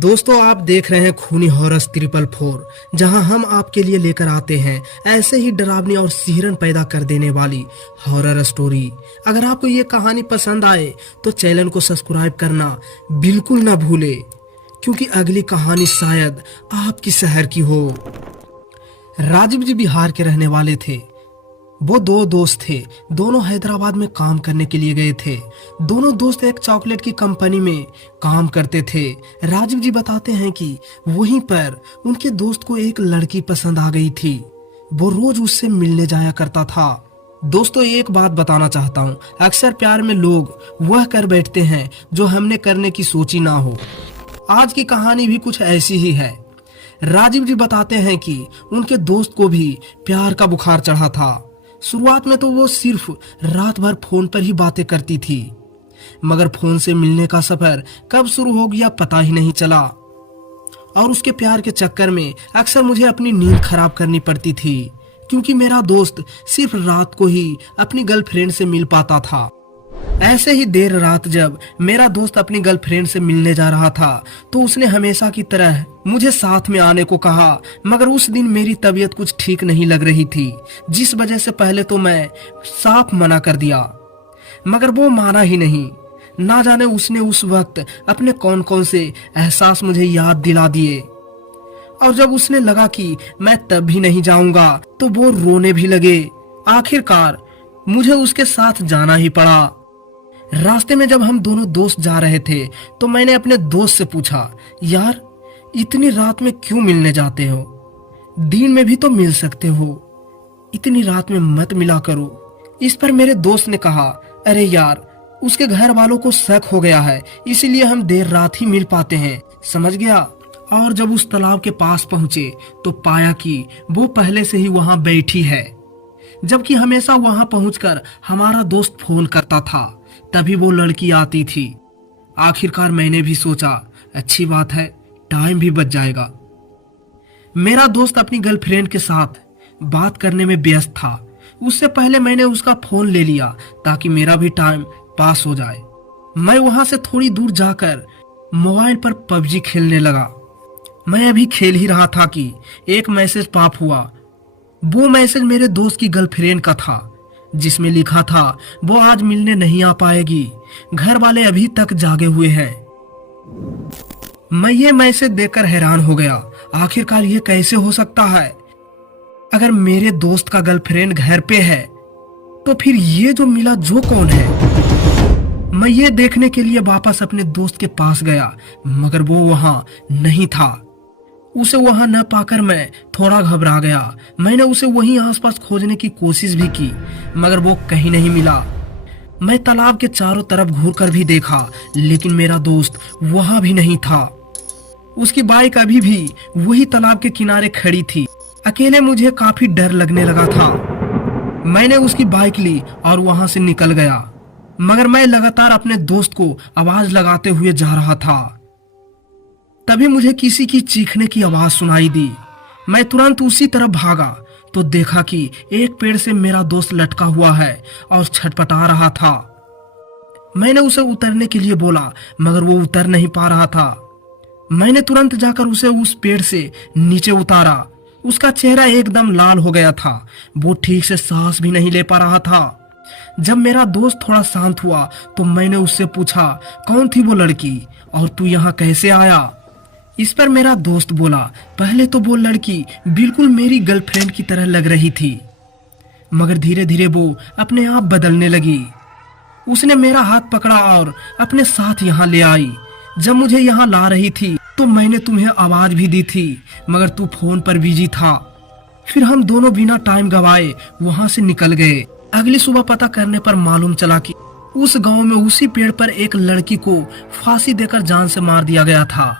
दोस्तों, आप देख रहे हैं खूनी हॉरर 444, जहां हम आपके लिए लेकर आते हैं ऐसे ही डरावनी और सिहरन पैदा कर देने वाली हॉरर स्टोरी। अगर आपको ये कहानी पसंद आए तो चैनल को सब्सक्राइब करना बिल्कुल ना भूले, क्योंकि अगली कहानी शायद आपकी शहर की हो। राजीव जी बिहार के रहने वाले थे। वो दो दोस्त थे, दोनों हैदराबाद में काम करने के लिए गए थे। दोनों दोस्त एक चॉकलेट की कंपनी में काम करते थे। राजीव जी बताते हैं कि वहीं पर उनके दोस्त को एक लड़की पसंद आ गई थी। वो रोज उससे मिलने जाया करता था। दोस्तों, एक बात बताना चाहता हूँ, अक्सर प्यार में लोग वह कर बैठते हैं जो हमने करने की सोची ना हो। आज की कहानी भी कुछ ऐसी ही है। राजीव जी बताते हैं कि उनके दोस्त को भी प्यार का बुखार चढ़ा था। शुरुआत में तो वो सिर्फ रात भर फोन पर ही बातें करती थी, मगर फोन से मिलने का सफर कब शुरू हो गया पता ही नहीं चला। और उसके प्यार के चक्कर में अक्सर मुझे अपनी नींद खराब करनी पड़ती थी, क्योंकि मेरा दोस्त सिर्फ रात को ही अपनी गर्लफ्रेंड से मिल पाता था। ऐसे ही देर रात जब मेरा दोस्त अपनी गर्लफ्रेंड से मिलने जा रहा था तो उसने हमेशा की तरह मुझे साथ में आने को कहा, मगर उस दिन मेरी तबीयत कुछ ठीक नहीं लग रही थी, जिस वजह से पहले तो मैं साफ मना कर दिया, मगर वो माना ही नहीं। ना जाने उसने उस वक्त अपने कौन कौन से एहसास मुझे याद दिला दिए, और जब उसने लगा कि मैं तब भी नहीं जाऊंगा तो वो रोने भी लगे। आखिरकार मुझे उसके साथ जाना ही पड़ा। रास्ते में जब हम दोनों दोस्त जा रहे थे तो मैंने अपने दोस्त से पूछा, यार इतनी रात में क्यों मिलने जाते हो? दिन में भी तो मिल सकते हो, इतनी रात में मत मिला करो। इस पर मेरे दोस्त ने कहा, अरे यार, उसके घर वालों को शक हो गया है, इसीलिए हम देर रात ही मिल पाते हैं, समझ गया। और जब उस तालाब के पास पहुंचे तो पाया कि वो पहले से ही वहां बैठी है, जबकि हमेशा वहां पहुंचकर हमारा दोस्त फोन करता था, तभी वो लड़की आती थी। आखिरकार मैंने भी सोचा, अच्छी बात है, टाइम भी बच जाएगा। मेरा दोस्त अपनी गर्लफ्रेंड के साथ बात करने में व्यस्त था। उससे पहले मैंने उसका फोन ले लिया ताकि मेरा भी टाइम पास हो जाए। मैं वहां से थोड़ी दूर जाकर मोबाइल पर पबजी खेलने लगा। मैं अभी खेल ही रहा था कि एक मैसेज पॉप हुआ। वो मैसेज मेरे दोस्त की गर्लफ्रेंड का था, जिसमें लिखा था वो आज मिलने नहीं आ पाएगी, घर वाले अभी तक जागे हुए हैं। मैं ये मैसेज देखकर हैरान हो गया। आखिरकार ये कैसे हो सकता है? अगर मेरे दोस्त का गर्लफ्रेंड घर पे है तो फिर ये जो मिला जो कौन है? मैं ये देखने के लिए वापस अपने दोस्त के पास गया, मगर वो वहां नहीं था। उसे वहां न पाकर मैं थोड़ा घबरा गया। मैंने उसे वहीं आसपास खोजने की कोशिश भी की, मगर वो कहीं नहीं मिला। मैं तालाब के चारों तरफ घूरकर भी देखा, लेकिन मेरा दोस्त वहां भी नहीं था। उसकी बाइक अभी भी वही तालाब के किनारे खड़ी थी। अकेले मुझे काफी डर लगने लगा था। मैंने उसकी बाइक ली और वहां से निकल गया, मगर मैं लगातार अपने दोस्त को आवाज लगाते हुए जा रहा था। तभी मुझे किसी की चीखने की आवाज सुनाई दी। मैं तुरंत उसी तरफ भागा तो देखा कि एक पेड़ से मेरा दोस्त लटका हुआ है और छटपटा रहा था। मैंने उसे उतरने के लिए बोला, मगर वो उतर नहीं पा रहा था। मैंने तुरंत जाकर उसे उस पेड़ से नीचे उतारा। उसका चेहरा एकदम लाल हो गया था, वो ठीक से सांस भी नहीं ले पा रहा था। जब मेरा दोस्त थोड़ा शांत हुआ तो मैंने उससे पूछा, कौन थी वो लड़की और तू यहाँ कैसे आया? इस पर मेरा दोस्त बोला, पहले तो वो लड़की बिल्कुल मेरी गर्लफ्रेंड की तरह लग रही थी, मगर धीरे धीरे वो अपने आप बदलने लगी। उसने मेरा हाथ पकड़ा और अपने साथ यहाँ ले आई। जब मुझे यहाँ ला रही थी तो मैंने तुम्हें आवाज भी दी थी, मगर तू फोन पर बिजी था। फिर हम दोनों बिना टाइम गवाए वहां से निकल गए। अगली सुबह पता करने पर मालूम चला कि उस गांव में उसी पेड़ पर एक लड़की को फांसी देकर जान से मार दिया गया था।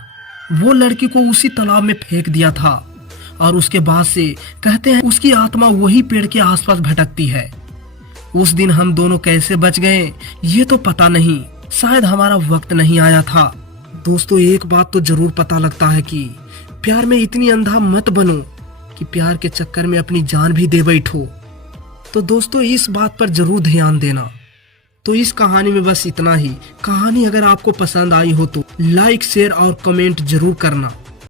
वो लड़की को उसी तालाब में फेंक दिया था और उसके बाद से कहते हैं उसकी आत्मा वही पेड़ के आसपास भटकती है। उस दिन हम दोनों कैसे बच गए ये तो पता नहीं, शायद हमारा वक्त नहीं आया था। दोस्तों, एक बात तो जरूर पता लगता है कि प्यार में इतनी अंधा मत बनो कि प्यार के चक्कर में अपनी जान भी दे बैठो। तो दोस्तों, इस बात पर जरूर ध्यान देना। तो इस कहानी में बस इतना ही। कहानी अगर आपको पसंद आई हो तो लाइक, शेयर और कमेंट जरूर करना।